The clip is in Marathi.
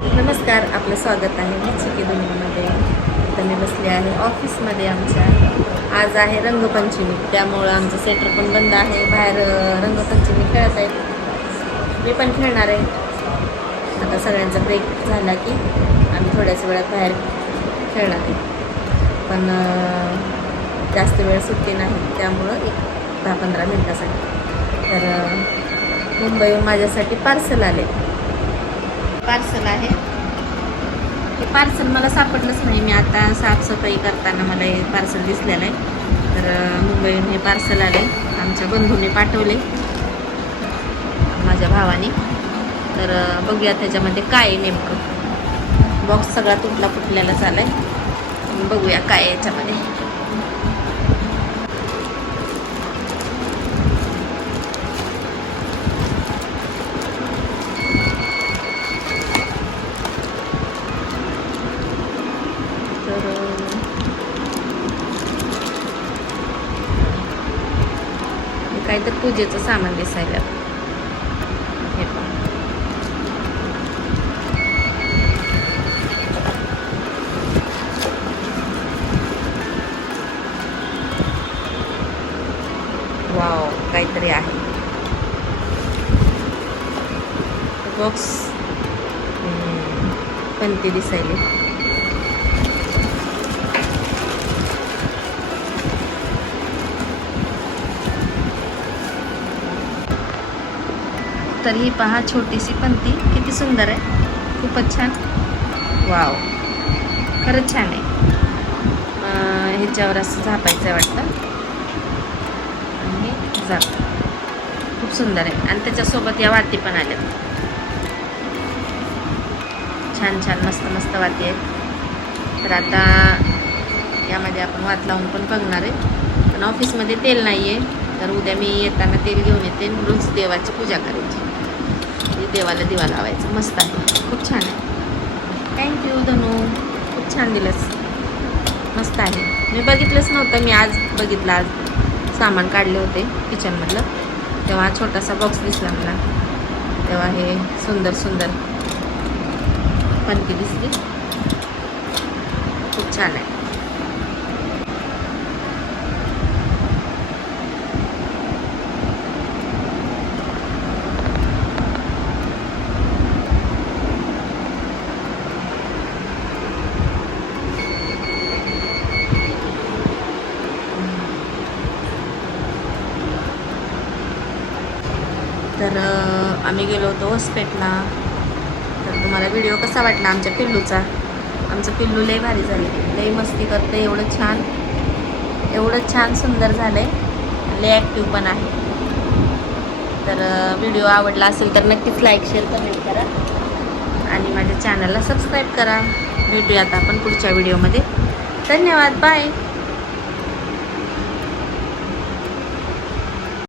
नमस्कार आपलं स्वागत आहे मी चिकी दुनियामध्ये तर मी बसली आहे ऑफिसमध्ये आमच्या. आज आहे रंगपंचमी त्यामुळं आमचं सेटर पण बंद आहे. बाहेर रंगपंचमी खेळत आहेत. मी पण खेळणार आहे. आता सगळ्यांचा ब्रेक झाला की आम्ही थोड्याच वेळात बाहेर खेळणार आहे. पण जास्त वेळ सुट्टी नाही त्यामुळं एक दहा पंधरा मिनटासाठी. तर मुंबईहून माझ्यासाठी पार्सल आले पार्सल आहे. हे पार्सल मला सापडलंच नाही. मी आता साफसफाई करताना मला हे पार्सल दिसलेलं आहे. तर मुंबईहून हे पार्सल आले आमच्या बंधूने पाठवले माझ्या भावाने. तर बघूया त्याच्यामध्ये काय आहे नेमकं. बॉक्स सगळा तुटला फुटलेलाच आला आहे बघूया काय याच्यामध्ये तर हे काय तर पूजेचं सामान दिसायला हे पण वाव काहीतरी आहे बॉक्स पंती दिसायली तर ही पहा छोटीशी पंती किती सुंदर आहे. खूपच छान. वाव. खरंच छान आहे. ह्याच्यावर असं झापायचं आहे वाटतं. आणि झाप. खूप सुंदर आहे. आणि त्याच्यासोबत या वाती पण आल्या छान छान. मस्त मस्त वाती आहेत. तर आता यामध्ये आपण वात लावून पण बघणार आहे. पण ऑफिसमध्ये तेल नाही आहे तर उद्या मी येताना तेल घेऊन येते. रोज देवाची पूजा करायची. देवाला दिवा लावायचं. मस्त आहे. खूप छान आहे. Thank you Dhanu. खूप छान दिलंस. मस्त आहे. मी बघितलंच नव्हतं. मी आज बघितलं. आज सामान काढले होते किचनमधलं. तेव्हा छोटासा बॉक्स दिसला मला. तेव्हा हे सुंदर सुंदर. पणती दिसली. खूप छान आहे. तर आम्ही गेलो होतो हॉस्पेटला तर तुम्हाला व्हिडिओ कसा वाटला आमच्या पिल्लूचा? आमचं पिल्लू लई भारी झाले. लई मस्ती करते एवढं छान. एवढं छान सुंदर झालं आहे लई ॲक्टिव्ह पण आहे. तर व्हिडिओ आवडला असेल तर नक्कीच लाईक शेअर कमेंट करा. आणि माझ्या चॅनलला सबस्क्राईब करा. भेटूयात आपण पुढच्या व्हिडिओमध्ये धन्यवाद. बाय